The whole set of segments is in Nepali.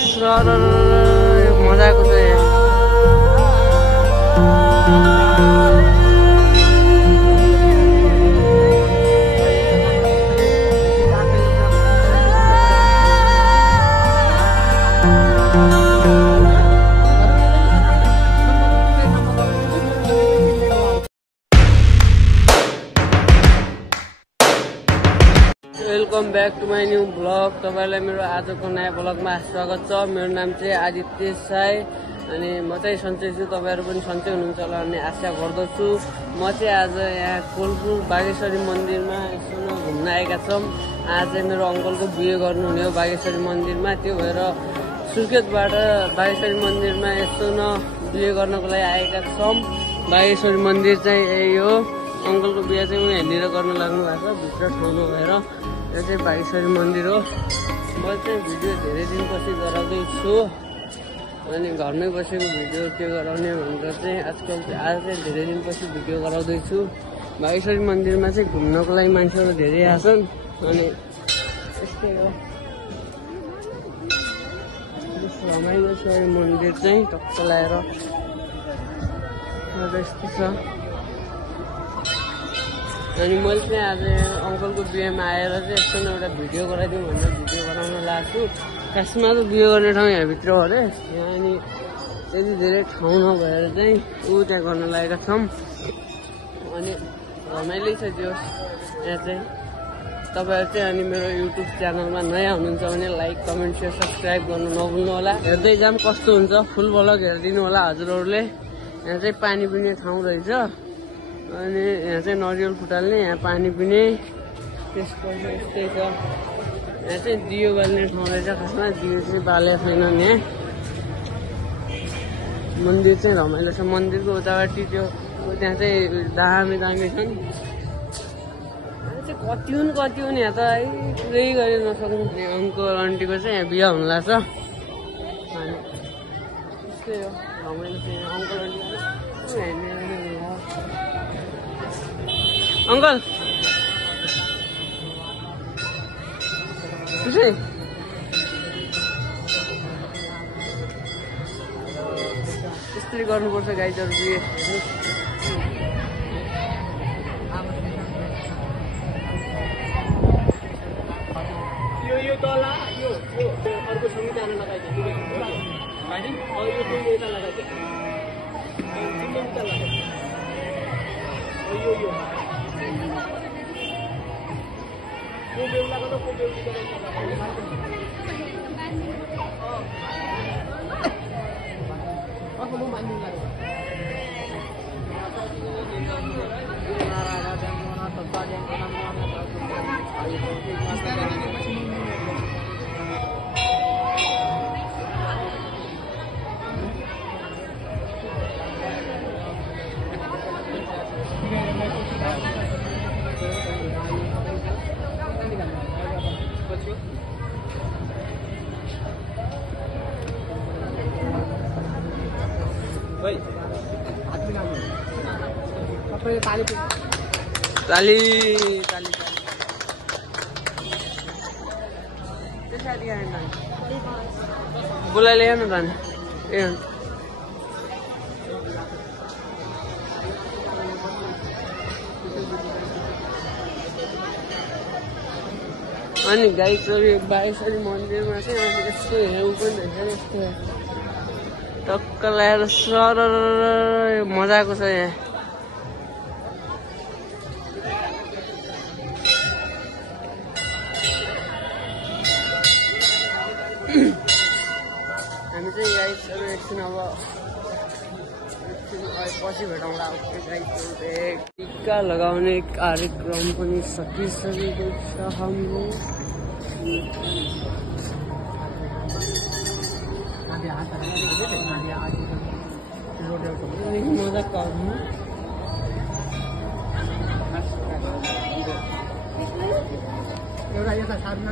सर मजाको छ यहाँ। Welcome back to my new blog. तपाईलाई मेरो आजको नयाँ ब्लगमा स्वागत छ। मेरो नाम चाहिँ आदित्य साई अनि म चाहिँ सन्चै छु। तपाईहरु पनि सन्चै हुनुहुन्छ होला भन्ने आशा गर्दछु। म चाहिँ आज यहाँ कोलपुर बागेश्वरी मन्दिरमा यसो घुम्न आएका छौं। आज चाहिँ मेरो अंकलको बिहे गर्नुहुने हो बागेश्वरी मन्दिरमा। त्यो भएर सुर्खेतबाट बागेश्वरी मन्दिरमा यसो बिहे गर्नको लागि आएका छौं। बागेश्वरी मन्दिर चाहिँ यही हो। अंकलको बिहे चाहिँ यहाँनिर गर्न लाग्नु भएको छ भित्र ठाउँमा भएर। यो चाहिँ बागेश्वरी मन्दिर हो। म चाहिँ भिडियो धेरै दिनपछि गराउँदैछु अनि घरमै बसेको भिडियो के गराउने भनेर चाहिँ आज चाहिँ धेरै दिनपछि भिडियो गराउँदैछु। बागेश्वरी मन्दिरमा चाहिँ घुम्नको लागि मान्छेहरू धेरै आछन् अनि यस्तै हो। रमाइलो छ यो मन्दिर चाहिँ टक्क लगाएर यस्तो छ। अनि मैले चाहिँ आज अंकलको बिहेमा आएर चाहिँ यस्तो एउटा भिडियो गराइदिउँ भनेर भिडियो गराउन लाग्छु। खासमा त बिहे गर्ने ठाउँ यहाँभित्र हो अरे। यहाँ अनि त्यति धेरै ठाउँ नभएर चाहिँ त्यहाँ गर्न लागेका छौँ अनि रमाइलो छ त्यो यहाँ चाहिँ। तपाईहरु चाहिँ अनि मेरो युट्युब च्यानलमा नयाँ हुनुहुन्छ भने लाइक कमेन्ट शेयर सब्सक्राइब गर्नु नभुल्नु होला। हेर्दै जाम कस्तो हुन्छ फुल ब्लग हेरिदिनु होला हजुरहरूले। यहाँ चाहिँ पानी पिउने ठाउँ रहेछ अनि यहाँ चाहिँ नरिवल फुटाल्ने यहाँ पानी पिने त्यसपछि यस्तै छ। यहाँ चाहिँ दियो बाल्ने ठाउँ रहेछ। खासमा दियो चाहिँ बालेको छैन। यहाँ मन्दिर चाहिँ रमाइलो छ। मन्दिरको उतापट्टि त्यो त्यहाँ चाहिँ दामी दामी छन्। कति हुन् यहाँ त पुरै गरि नसक्नु। अङ्कल आन्टीको चाहिँ यहाँ बिहा हुनु लाग्छ अनि त्यस्तै हो रमाइलो छ। अङ्कल आन्टी अंकल त्यसरी गर्नुपर्छ गाइजहरू बिहे। यो तल यो अर्को सँगै जान लगाइदियो यता लगाइदियो यो ताली ताली बुला लिया ना ताने अनि गाइस बागेश्वरी मन्दिरमा चाहिँ यस्तो हेउ पनि रहेछ। यस्तो टक्क लगाएर सर मजाको छ यहाँ। हामी चाहिँ गाइसहरू एकछिन अब पछि भेटौँला। टिका लगाउने कार्यक्रम पनि सकिसकेको छ हाम्रो। मजा गर्नु एउटा यता साथमा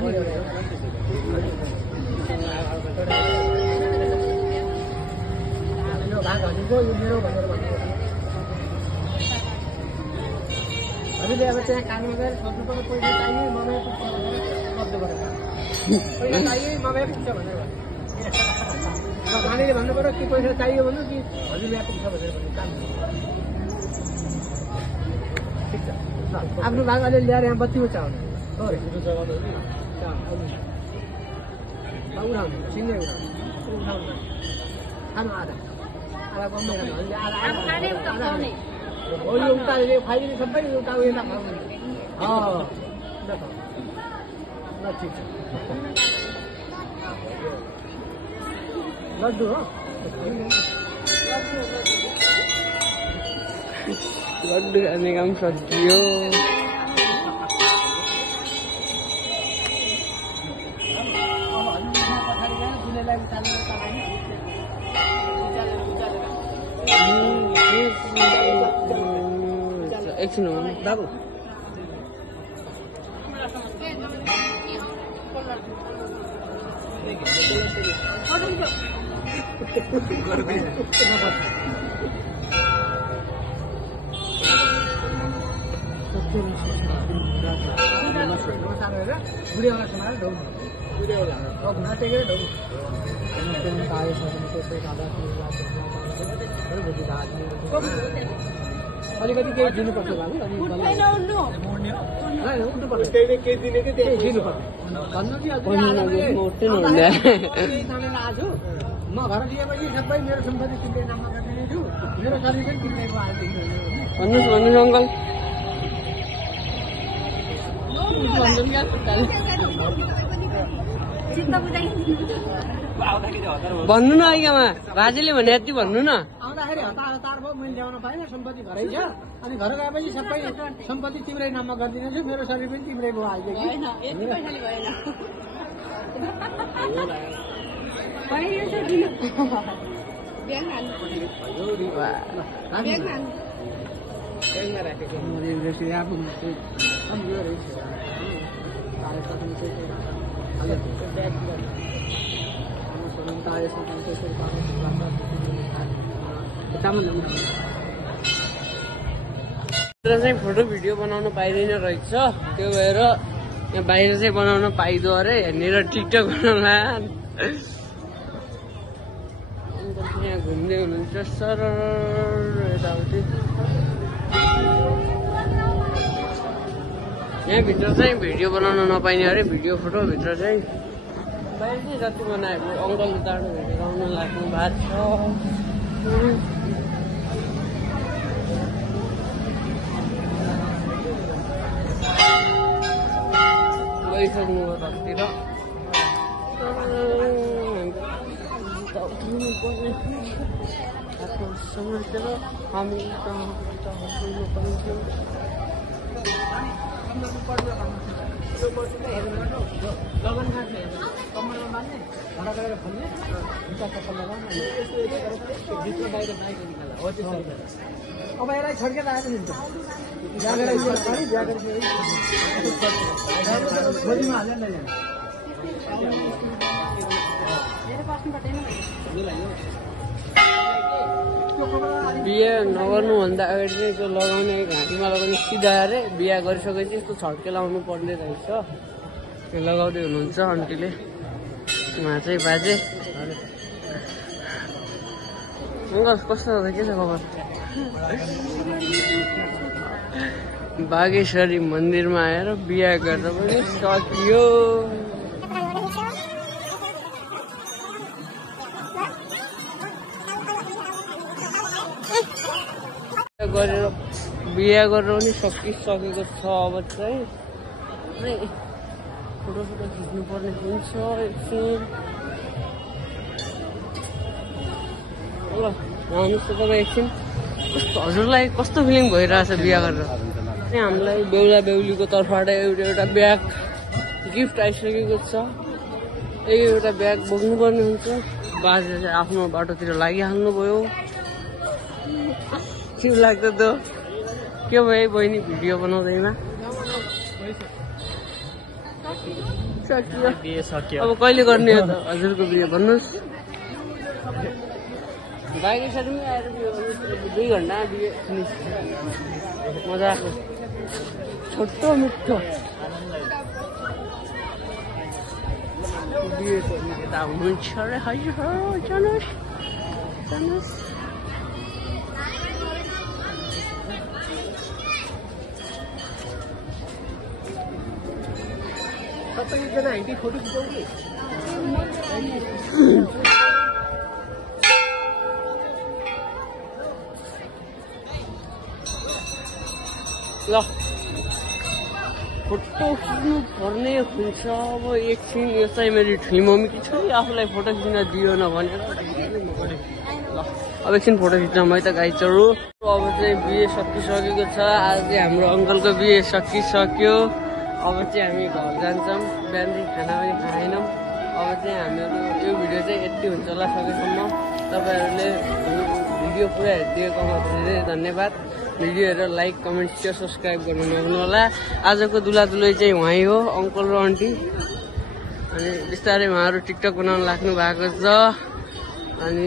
यो भाग भनेको यो मेरो भनेर भनेको हामीले अब त्यहाँ काममा गएर सोध्नु पर्यो पैसा चाहियो मलाई शब्द गरेर पैसा चाहियो मलाई पुग्छ भनेर नानीले भन्नु पर्यो के पैसा चाहियो भन्नु कि हजुर यहाँ पुग्छ भनेर भन्नु काम ठिक छ आफ्नो भाग अलि ल्याएर यहाँ बत्तीमा चाउने उठाउनु सिङ्गै उठाउनु खानु आधा आधा कमै खानु हो यो उता खाइदिने सबै उता उयो नखाउनु ल ठिक छ लड्डु हो लड्डु खाने काम सकियो एकछिन बाबु बुढेवाला समाएर ढोग बुढेवाला टेकेर ढोग अलिकति केही दिनुपर्छ बाबु अनि उठ्नुपर्छ केही दिने कि त्यही दिनुपर्छ भन्नु कि आज म घर दिएपछि सबै मेरो सम्पत्ति तिमीले नाममा गरिदिनेछु मेरो शरीर पनि तिमीलाई भन्नुहोस् अङ्कल भन्नु न आइगामा बाजेले भने यति भन्नु न आउँदाखेरि हतार हतार भयो मैले ल्याउन पाइनँ सम्पत्ति घरै छ अनि घर गएपछि सबै सम्पत्ति तिम्रै नाममा गरिदिनेछु मेरो शरीर पनि तिम्रै भयो आइदेखि चाहिँ फोटो भिडियो बनाउन पाइँदैन रहेछ त्यो भएर यहाँ बाहिर चाहिँ बनाउन पाइदो अरे हेर्नेर टिकटक बनाउन यहाँ घुम्दै हुनुहुन्छ सर यताउति यहाँभित्र चाहिँ भिडियो बनाउन नपाइने अरे भिडियो फोटोभित्र चाहिँ बाहिर चाहिँ जति बनाएको अङ्कल टाढो भेटेर आउन लाग्नु भएको छ गइसक्नु हो ततिर समातेर हामी कम्मरमा बाँध्ने घोडा गएर खोल्ने चप्पल लगाउने भित्र बाहिर बाइक निकाल्दा हो त्यो अब यसलाई छड्केर आएको हुन्छ छोरीमा हालेर बिहे नगर्नुभन्दा अगाडि चाहिँ त्यो लगाउने घाँटीमा लगाउने सिधा अरे बिहा गरिसकेपछि यस्तो छड्के लाउनु पर्ने रहेछ त्यो लगाउँदै हुनुहुन्छ आन्टीले उहाँ चाहिँ बाजे अङ्कल कस्तो छ के छ खबर बागेश्वरी मन्दिरमा आएर बिहा गर्दा पनि सकियो गरेर बिहा गरेर पनि सकिसकेको छ अब चाहिँ फोटो खिच्नु पर्ने हुन्छ एकछिन ल भन्नुहोस् त तपाईँ एकछिन कस्तो हजुरलाई कस्तो फिलिङ भइरहेछ बिहा गरेर चाहिँ हामीलाई बेहुला बेहुलीको तर्फबाट एउटा ब्याग गिफ्ट आइसकेको छ एउटा ब्याग बोक्नुपर्ने हुन्छ बाजे चाहिँ आफ्नो बाटोतिर लागिहाल्नु भयो के लाग्छ त के भयो बहिनी भिडियो बनाउँदैन सकियो अब कहिले गर्ने हो त हजुरको बिहे भन्नुहोस् बागेश्वरीमै आएर बिहे 2 घन्टा बिहे मजाको छोटो मिठो बिहे पनि यता हुनुहुन्छ अरे हजुर जानुहोस् जानुहोस् सबैजना हिँडी फोटो खिचौँ कि ल फोटो खिच्नु पर्ने हुन्छ अब एकछिन यो चाहिँ मेरो ठुली मम्मीकी छोरी आफूलाई फोटो खिच्न दिएन भनेर ल अब एकछिन फोटो खिच्न मै त गाइचहरू अब चाहिँ बिहे सकिसकेको छ आज चाहिँ हाम्रो अङ्कलको बिहे सकिसक्यो अब चाहिँ हामी घर जान्छौँ बिहानदेखि खाना पनि खाएनौँ अब चाहिँ हामीहरू यो भिडियो चाहिँ यति हुन्छ होला सकेसम्म तपाईँहरूले भिडियो पुरा हेरिदिएकोमा धेरै धन्यवाद भिडियो हेरेर लाइक कमेन्ट सेयर सब्सक्राइब गर्नु नभुल्नु होला आजको दुला दुलै चाहिँ उहाँ हो अङ्कल र आन्टी अनि बिस्तारै उहाँहरू टिकटक बनाउन लाग्नु भएको छ अनि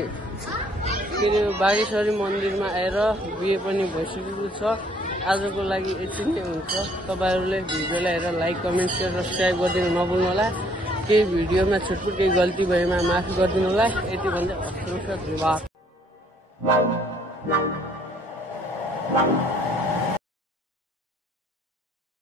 फेरि बागेश्वरी मन्दिरमा आएर बिहे पनि भइसकेको छ आजको लागि यति नै हुन्छ तपाईँहरूले भिडियोलाई हेरेर लाइक कमेन्ट सेयर सब्सक्राइब गरिदिनु नभुल्नु होला केही भिडियोमा छुटपुट केही गल्ती भएमा माफी गरिदिनु होला यति भन्दै असंख्य धन्यवाद